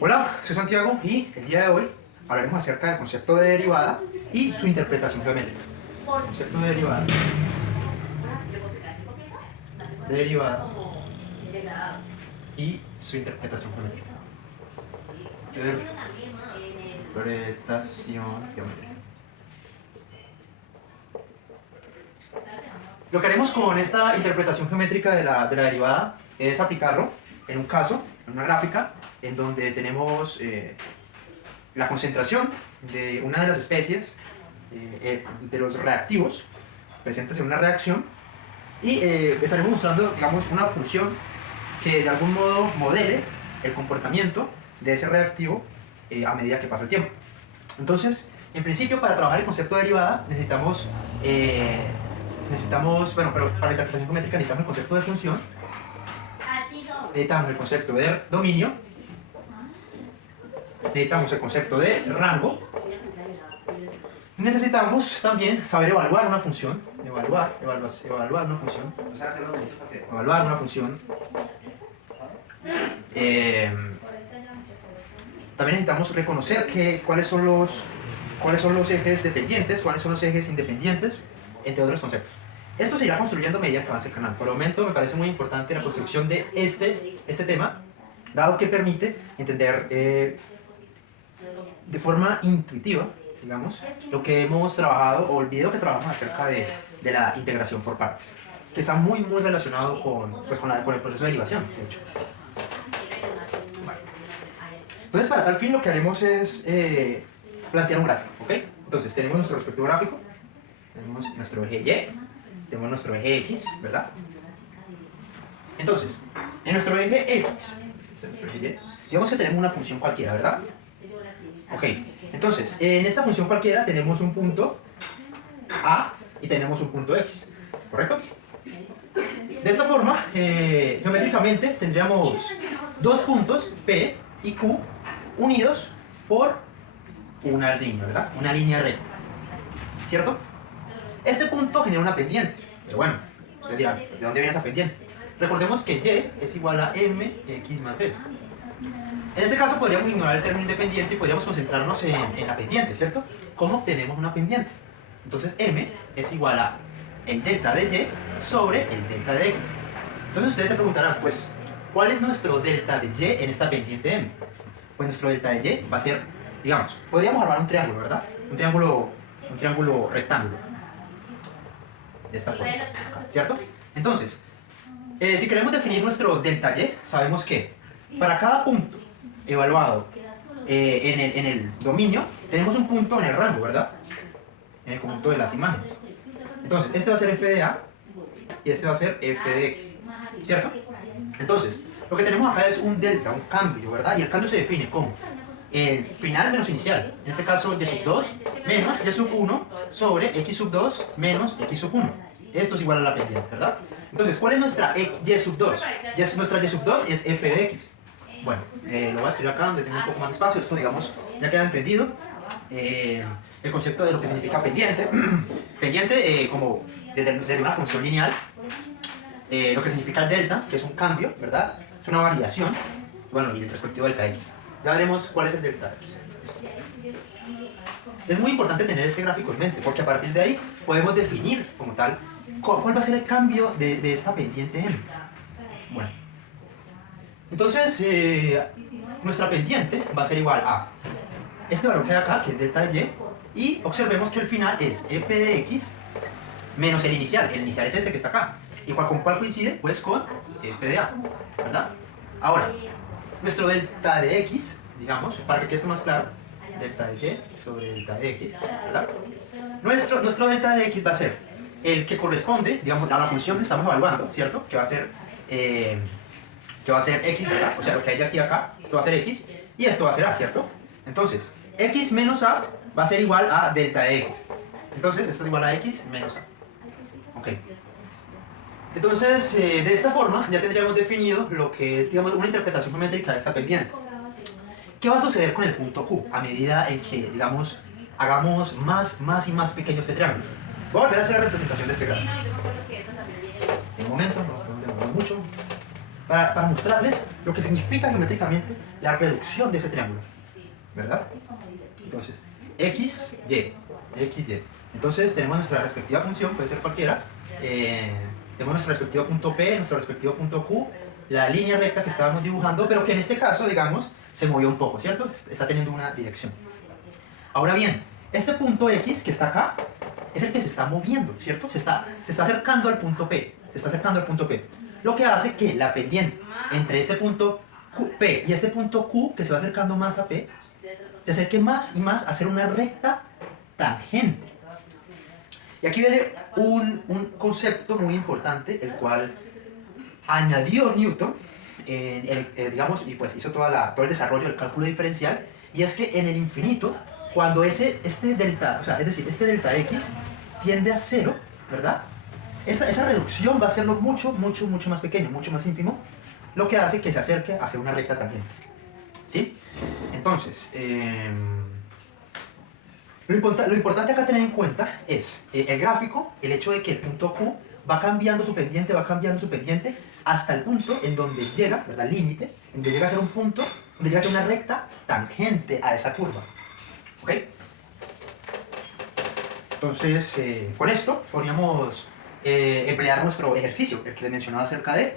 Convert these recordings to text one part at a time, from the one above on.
Hola, soy Santiago y el día de hoy hablaremos acerca del concepto de derivada y su interpretación geométrica. Concepto de derivada. Derivada y su interpretación geométrica. Interpretación geométrica. Lo que haremos con esta interpretación geométrica de la derivada es aplicarlo en un caso, en una gráfica, en donde tenemos la concentración de una de las especies de los reactivos presentes en una reacción y estaremos mostrando, digamos, una función que de algún modo modele el comportamiento de ese reactivo a medida que pasa el tiempo. Entonces, en principio, para trabajar el concepto de derivada necesitamos, bueno, pero para la interpretación geométrica necesitamos el concepto de función, necesitamos el concepto de dominio, necesitamos el concepto de rango, necesitamos también saber evaluar una función, evaluar una función, también necesitamos reconocer cuáles son los ejes dependientes, cuáles son los ejes independientes, entre otros conceptos. Esto se irá construyendo a medida que avance el canal. Por el momento me parece muy importante la construcción de este tema, dado que permite entender de forma intuitiva, digamos, lo que hemos trabajado, o el video que trabajamos acerca de la integración por partes, que está muy relacionado con el proceso de derivación, de hecho. Vale. Entonces, para tal fin, lo que haremos es plantear un gráfico, ¿ok? Entonces, tenemos nuestro respectivo gráfico, tenemos nuestro eje Y, tenemos nuestro eje X, ¿verdad? Entonces, en nuestro eje X, digamos que tenemos una función cualquiera, ¿verdad? Ok, entonces, en esta función cualquiera tenemos un punto A y tenemos un punto X, ¿correcto? De esta forma, geométricamente tendríamos dos puntos P y Q unidos por una línea, ¿verdad? Una línea recta, ¿cierto? Este punto genera una pendiente, pero bueno, ustedes dirán, ¿de dónde viene esa pendiente? Recordemos que Y es igual a mx más b. En este caso podríamos ignorar el término independiente y podríamos concentrarnos en la pendiente, ¿cierto? ¿Cómo obtenemos una pendiente? Entonces m es igual a el delta de y sobre el delta de x. Entonces ustedes se preguntarán, pues, ¿cuál es nuestro delta de y en esta pendiente m? Pues nuestro delta de y va a ser, digamos, podríamos armar un triángulo, ¿verdad? Un triángulo rectángulo. De esta forma, ¿cierto? Entonces, si queremos definir nuestro delta y, sabemos que para cada punto evaluado en el dominio, tenemos un punto en el rango, ¿verdad? En el conjunto de las imágenes. Entonces, este va a ser f de a y este va a ser f de x, ¿cierto? Entonces, lo que tenemos acá es un delta, un cambio, ¿verdad? Y el cambio se define como el final menos inicial, en este caso y sub 2 menos y sub 1 sobre x sub 2 menos x sub 1. Esto es igual a la pendiente, ¿verdad? Entonces, ¿cuál es nuestra y sub 2? Nuestra y sub 2 es f de x. Bueno, lo voy a escribir acá donde tengo un poco más de espacio. Esto, digamos, ya queda entendido. El concepto de lo que significa pendiente. Pendiente, como desde una función lineal. Lo que significa el delta, que es un cambio, ¿verdad? Es una variación. Bueno, y el respectivo delta x. Ya veremos cuál es el delta x. Es muy importante tener este gráfico en mente, porque a partir de ahí podemos definir como tal cuál va a ser el cambio de esta pendiente m. Bueno, entonces nuestra pendiente va a ser igual a este valor que hay acá, que es delta de y, y observemos que el final es f de x menos el inicial es este que está acá. ¿Y con cuál coincide? Pues con f de a, ¿verdad? Ahora, nuestro delta de x, digamos, para que quede esto más claro, delta de y sobre delta de x, ¿verdad? Nuestro delta de x va a ser el que corresponde, digamos, a la función que estamos evaluando, ¿cierto? Que va a ser x, ¿verdad? O sea, lo que hay de aquí a acá, esto va a ser x, y esto va a ser a, ¿cierto? Entonces, x menos a va a ser igual a delta de x. Entonces, esto es igual a x menos a. Ok. Entonces, de esta forma, ya tendríamos definido lo que es, digamos, una interpretación geométrica de esta pendiente. ¿Qué va a suceder con el punto Q a medida en que, digamos, hagamos más y más pequeño este triángulo? Voy a volver a hacer la representación de este gráfico. Un momento, no demoramos mucho. para mostrarles lo que significa geométricamente la reducción de ese triángulo, ¿verdad? Entonces, x, y. Entonces tenemos nuestra respectiva función, puede ser cualquiera. Tenemos nuestro respectivo punto P, nuestro respectivo punto Q, la línea recta que estábamos dibujando, pero que en este caso, digamos, se movió un poco, ¿cierto? Está teniendo una dirección. Ahora bien, este punto X que está acá es el que se está moviendo, ¿cierto? Se está acercando al punto P, Lo que hace que la pendiente entre este punto P y este punto Q, que se va acercando más a P, se acerque más y más a hacer una recta tangente. Y aquí viene un concepto muy importante, el cual añadió Newton, digamos, y pues hizo todo el desarrollo del cálculo diferencial, y es que en el infinito, cuando este delta, o sea, es decir, este delta x tiende a cero, ¿verdad? Esa reducción va a hacerlo mucho más pequeño, mucho más ínfimo, lo que hace que se acerque a hacer una recta tangente. ¿Sí? Entonces, lo importante acá a tener en cuenta es el gráfico, el hecho de que el punto Q va cambiando su pendiente, hasta el punto en donde llega, ¿verdad? Límite, en donde llega a ser un punto, donde llega a ser una recta tangente a esa curva. ¿Ok? Entonces, con esto podríamos emplear nuestro ejercicio, el que les mencionaba acerca de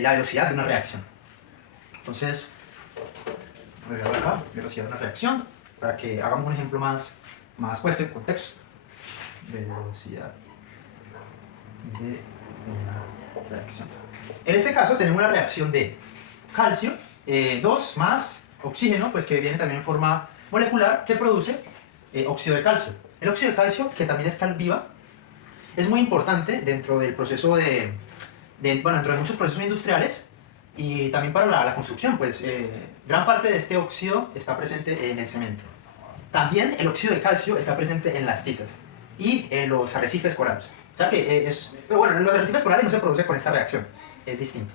la velocidad de una reacción. Entonces, voy a ver acá, velocidad de una reacción, para que hagamos un ejemplo más puesto en contexto. Velocidad de una reacción. En este caso tenemos una reacción de calcio 2 más oxígeno, pues que viene también en forma molecular, que produce óxido de calcio. El óxido de calcio, que también es cal viva, es muy importante dentro del proceso dentro de muchos procesos industriales y también para la construcción, pues gran parte de este óxido está presente en el cemento. También el óxido de calcio está presente en las tizas y en los arrecifes corales. O sea que pero bueno, en los arrecifes corales no se produce con esta reacción, es distinto.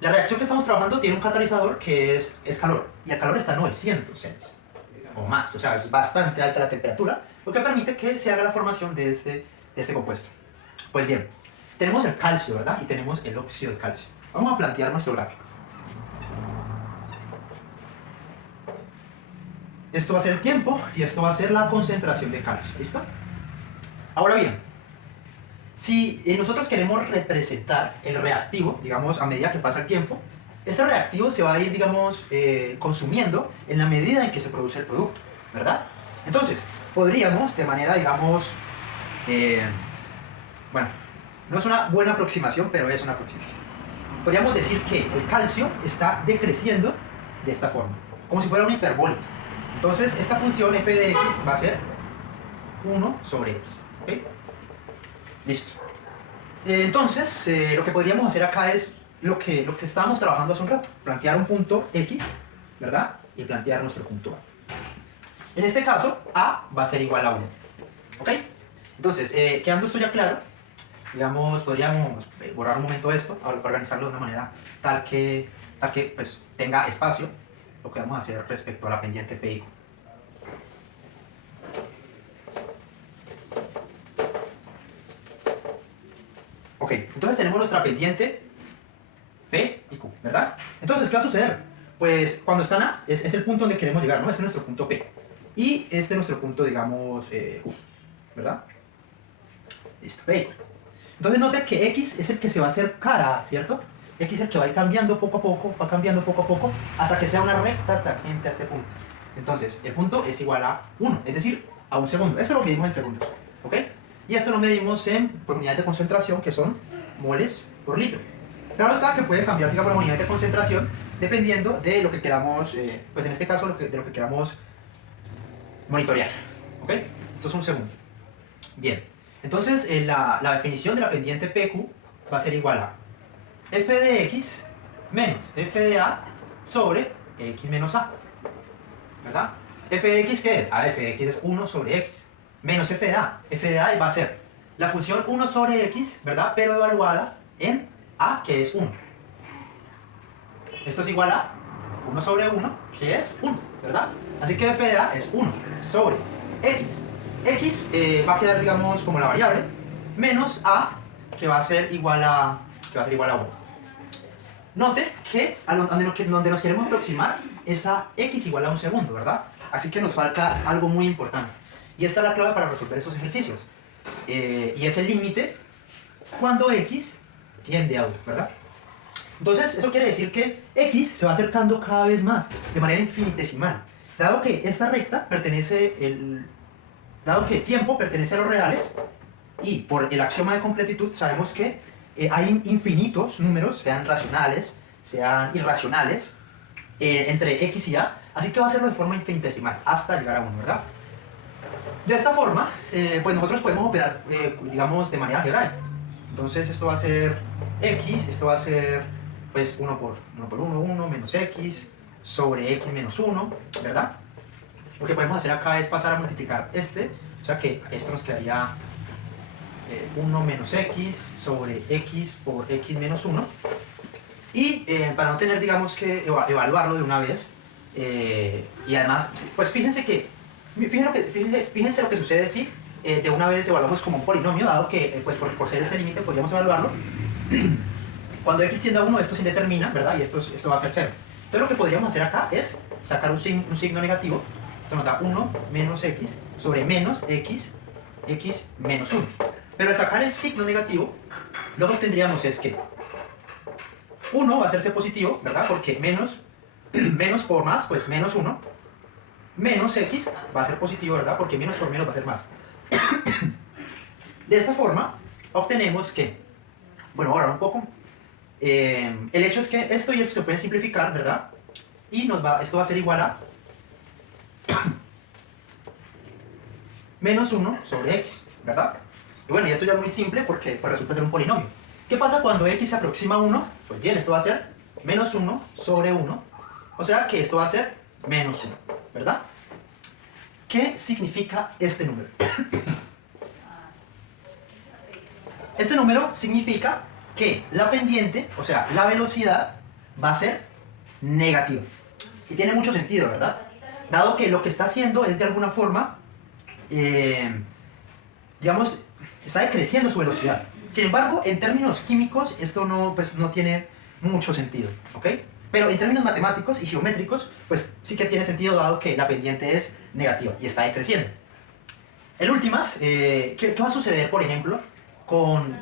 La reacción que estamos trabajando tiene un catalizador que es calor, y el calor está a 900 Celsius o más, o sea, es bastante alta la temperatura, lo que permite que se haga la formación de este compuesto. Pues bien, tenemos el calcio, ¿verdad? Y tenemos el óxido de calcio. Vamos a plantear nuestro gráfico. Esto va a ser el tiempo y esto va a ser la concentración de calcio, ¿listo? Ahora bien, si nosotros queremos representar el reactivo, digamos, a medida que pasa el tiempo, este reactivo se va a ir, digamos, consumiendo en la medida en que se produce el producto, ¿verdad? Entonces, podríamos, de manera, digamos, bueno, no es una buena aproximación, pero es una aproximación. Podríamos decir que el calcio está decreciendo de esta forma, como si fuera una hiperbólica. Entonces, esta función f de x va a ser 1 sobre x, ¿ok? Listo. Entonces, lo que podríamos hacer acá es lo que estábamos trabajando hace un rato, plantear un punto x, ¿verdad? Y plantear nuestro punto a. En este caso, a va a ser igual a 1, ¿ok? Entonces, quedando esto ya claro, digamos, podríamos borrar un momento esto, organizarlo de una manera tal que pues, tenga espacio lo que vamos a hacer respecto a la pendiente P y Q. Ok, entonces tenemos nuestra pendiente P y Q, ¿verdad? Entonces, ¿qué va a suceder? Pues cuando están A, es el punto donde queremos llegar, ¿no? Este es nuestro punto P. Y este es nuestro punto, digamos, Q, ¿verdad? Listo, P y Q. Entonces note que X es el que se va a acercar a, ¿cierto? X es el que va a ir cambiando poco a poco, hasta que sea una recta tangente a este punto. Entonces, el punto es igual a 1, es decir, a un segundo. Esto es lo que medimos en segundos, ¿ok? Y esto lo medimos por unidades de concentración, que son moles por litro. Claro está que puede cambiar, digamos, la unidad de concentración dependiendo de lo que queramos, pues en este caso, de lo que queramos monitorear, ¿ok? Esto es un segundo. Bien, entonces la definición de la pendiente PQ va a ser igual a f de x menos f de a sobre x menos a, ¿verdad? F de x, ¿qué es? F de x es 1 sobre x, menos f de a. F de a va a ser la función 1 sobre x, ¿verdad? Pero evaluada en a, que es 1. Esto es igual a 1 sobre 1, que es 1, ¿verdad? Así que f de a es 1 sobre x. X va a quedar, digamos, como la variable, menos a, que va a ser igual a 1. Note que donde nos queremos aproximar es a x igual a un segundo, ¿verdad? Así que nos falta algo muy importante. Y esta es la clave para resolver estos ejercicios. Y es el límite cuando x tiende a 1, ¿verdad? Entonces, eso quiere decir que x se va acercando cada vez más, de manera infinitesimal. Dado que esta recta dado que tiempo pertenece a los reales, y por el axioma de completitud sabemos que hay infinitos números, sean racionales, sean irracionales, entre x y a, así que va a hacerlo de forma infinitesimal, hasta llegar a 1, ¿verdad? De esta forma, pues nosotros podemos operar, digamos, de manera algebraica. Entonces esto va a ser x, esto va a ser, pues, 1 por 1 menos x, sobre x menos 1, ¿verdad? Lo que podemos hacer acá es pasar a multiplicar o sea que esto nos quedaría 1 menos x sobre x por x menos 1. Y para no tener, digamos, que evaluarlo de una vez, y además, pues fíjense lo que sucede si de una vez evaluamos como un polinomio, dado que pues por ser este límite podríamos evaluarlo. Cuando x tiende a 1, esto se indetermina, ¿verdad? Y esto va a ser 0. Entonces lo que podríamos hacer acá es sacar un signo negativo. Esto nos da 1 menos x sobre menos x menos 1. Pero al sacar el signo negativo, lo que obtendríamos es que 1 va a hacerse positivo, ¿verdad? Porque menos por más, pues menos 1. Menos x va a ser positivo, ¿verdad? Porque menos por menos va a ser más. De esta forma, obtenemos que, bueno, ahora un poco, el hecho es que esto y esto se pueden simplificar, ¿verdad? Y esto va a ser igual a menos 1 sobre x, ¿verdad? Y bueno, y esto ya es muy simple porque pues, resulta ser un polinomio. ¿Qué pasa cuando x se aproxima a 1? Pues bien, esto va a ser menos 1 sobre 1. O sea que esto va a ser menos 1, ¿verdad? ¿Qué significa este número? Este número significa que la pendiente, o sea, la velocidad, va a ser negativa. Y tiene mucho sentido, ¿verdad? Dado que lo que está haciendo es de alguna forma, digamos, está decreciendo su velocidad. Sin embargo, en términos químicos, esto no tiene mucho sentido, ¿ok? Pero en términos matemáticos y geométricos, pues sí que tiene sentido dado que la pendiente es negativa y está decreciendo. En últimas, ¿qué va a suceder, por ejemplo, con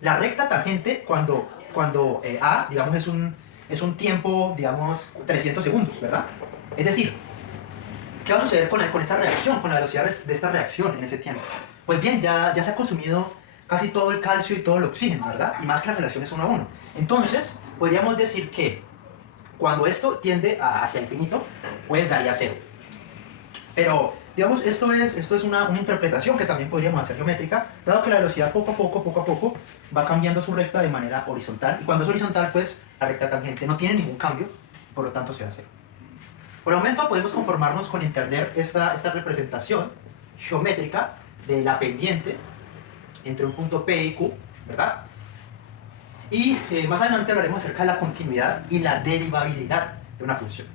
la recta tangente cuando A, digamos, es un tiempo, digamos, 300 segundos, ¿verdad? Es decir, ¿qué va a suceder con esta reacción, con la velocidad de esta reacción en ese tiempo? Pues bien, ya se ha consumido casi todo el calcio y todo el oxígeno, ¿verdad? Y más que la relación es 1 a 1. Entonces, podríamos decir que cuando esto tiende hacia el infinito, pues daría 0. Pero, digamos, esto es una interpretación que también podríamos hacer geométrica, dado que la velocidad poco a poco va cambiando su recta de manera horizontal. Y cuando es horizontal, pues la recta tangente no tiene ningún cambio, por lo tanto se va a 0. Por el momento podemos conformarnos con entender esta representación geométrica de la pendiente entre un punto P y Q, ¿verdad? Y más adelante hablaremos acerca de la continuidad y la derivabilidad de una función.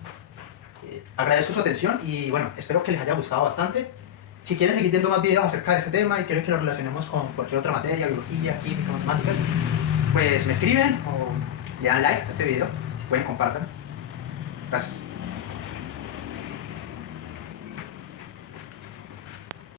Agradezco su atención y bueno, espero que les haya gustado bastante. Si quieren seguir viendo más videos acerca de este tema y quieren que lo relacionemos con cualquier otra materia, biología, química, matemáticas, pues me escriben o le dan like a este video. Si pueden, compartan. Gracias.